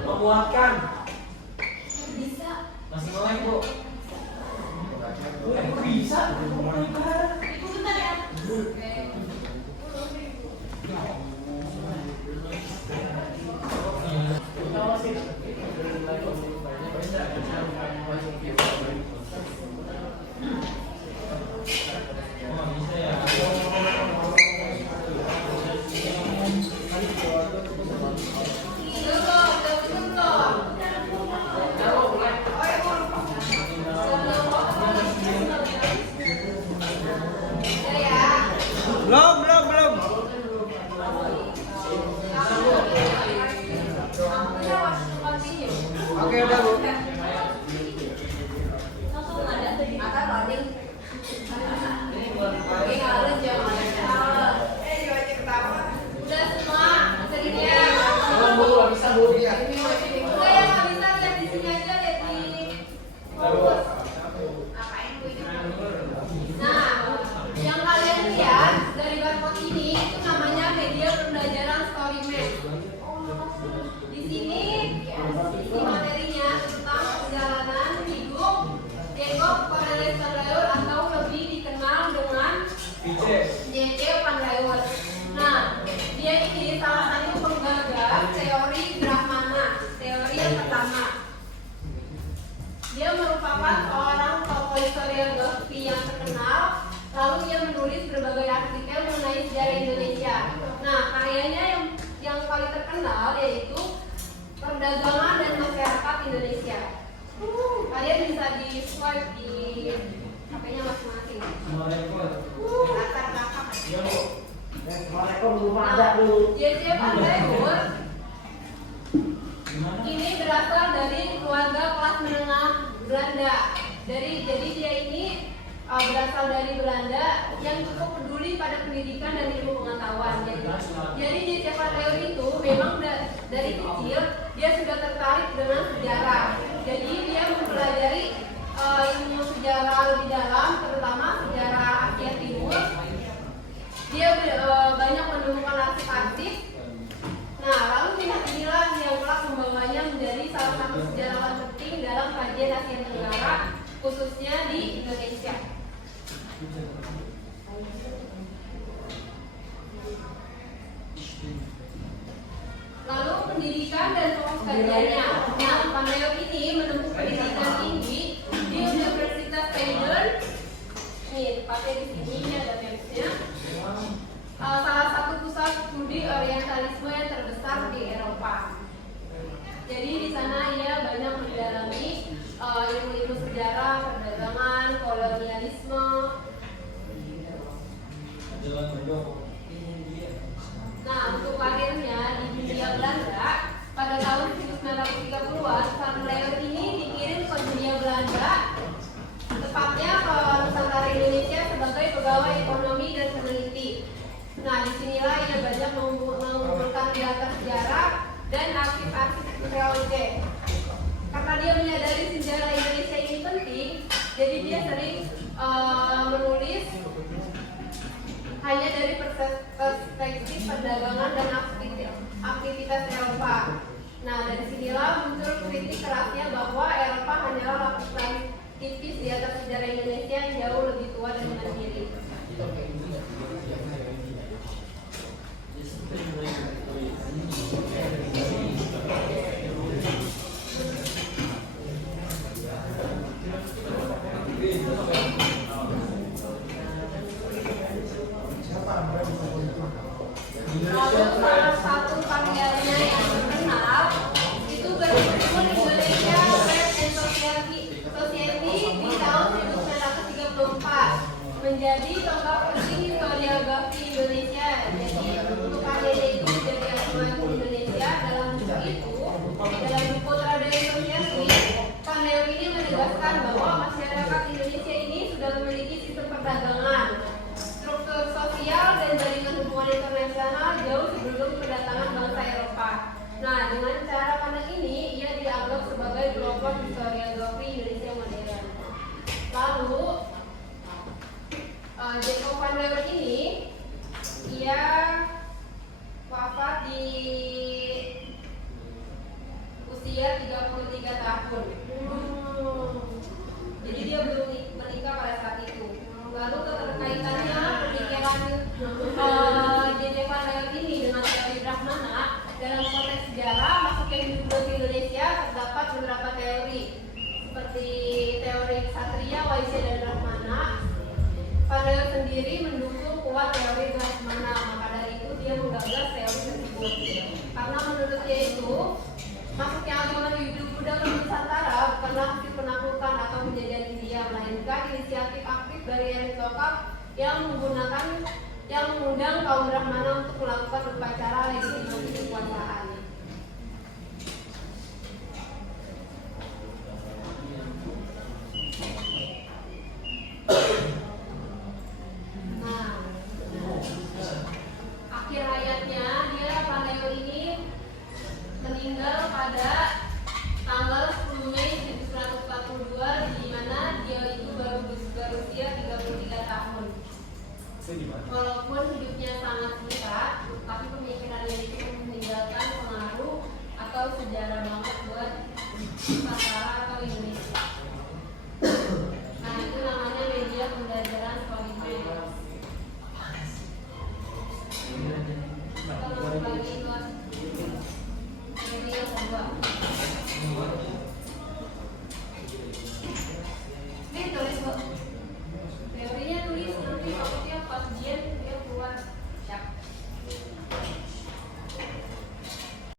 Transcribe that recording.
Memuatkan. Bisa. Masih melek, Bu. Bisa. Ibu bentar ya. Belum. Oke, udah, Bu. Langsung ada tadi. Ada loading. Oke, harus jangan ketawa. Jangan ketawa. Udah semua, bisa dilihat. Bu, nggak bisa, Bu. Udah ya, nggak bisa lihat di sini aja, lihat di fokus. Apain Bu ini? Nah, yang kalian lihat dari barcode ini itu namanya media pembelajaran StoryMap. Di sini isi materinya tentang perjalanan hidup Jacob Cornelis Van Riel atau lebih dikenal dengan J.C. Van Riel. Nah, dia ini salah satu penggagas teori Brahmana, teori yang pertama. Dia merupakan seorang tokoh historiografi yang terkenal. Lalu ia menulis berbagai artikel mengenai sejarah Indonesia. Nah, karyanya yang paling terkenal yaitu Perdagangan dan Masyarakat Indonesia. Kalian bisa di swipe di HP-nya masing-masing. Latar belakang. J.C. Van Riel ini berasal dari keluarga kelas menengah Belanda. Jadi dia ini berasal dari Belanda yang cukup peduli pada pendidikan dan ilmu pengetahuan. Jadi J.C. Van Riel itu memang dari kecil dia sudah tertarik dengan sejarah. Jadi dia mempelajari ilmu sejarah lebih dalam, terutama sejarah Asia Timur. Dia banyak menemukan arsip-arsip. Nah, lalu pihak inilah yang telah membawanya menjadi salah satu sejarawan penting dalam kajian Asia Tenggara, khususnya di Indonesia. Lalu pendidikan dan fokus kajiannya. Nah, Van Riel ini menempuh pendidikan tinggi di Universitas Leiden. Nih, tepatnya di sini ini ada mapsnya. Salah satu pusat studi orientalisme yang terbesar di Eropa. Jadi di sana ia banyak mendalami ilmu-ilmu sejarah, perdagangan, kolonialisme. Nah, untuk karirnya di dunia Belanda pada tahun 1930-an, Van Riel ini dikirim ke dunia Belanda, tepatnya ke Nusantara Indonesia sebagai pegawai ekonomi dan peneliti. Nah, disinilah ia banyak mengumpulkan data sejarah dan arsip-arsip arkeologi. Karena dia menyadari sejarah Indonesia ini penting, jadi dia sering menulis hanya dari perspektif perdagangan dan aktivitas Eropa. Nah, dari sinilah muncul kritik kerasnya bahwa Eropa hanyalah lapisan tipis di atas sejarah Indonesia yang jauh lebih tua dan mandiri. Lalu salah satu karyanya yang terkenal itu berjudul Indonesia Trade and Society di tahun 1934, menjadi tonggak penting historiografi Indonesia. Jadi untuk karyanya itu menjadi acuan Indonesia. Dalam buku itu, dalam buku Trade and Society, Van Riel ini menegaskan bahwa masyarakat Indonesia ini sudah memiliki sistem perdagangan, struktur sosial dan jaringan hubungan internasional mengundang kaum Brahmana untuk melakukan upacara legitimasi kekuasaan. Nah, akhir hayatnya dia Pandayo ini meninggal pada tanggal 10 Mei 1142, di mana dia itu baru berusia 33 tahun. Walaupun hidupnya sangat singkat, tapi pemikirannya itu meninggalkan pengaruh atau sejarah banget buat Nusantara atau Indonesia. Nah, itu namanya media pembelajaran soliditas. Kita masuk lagi ke media kedua.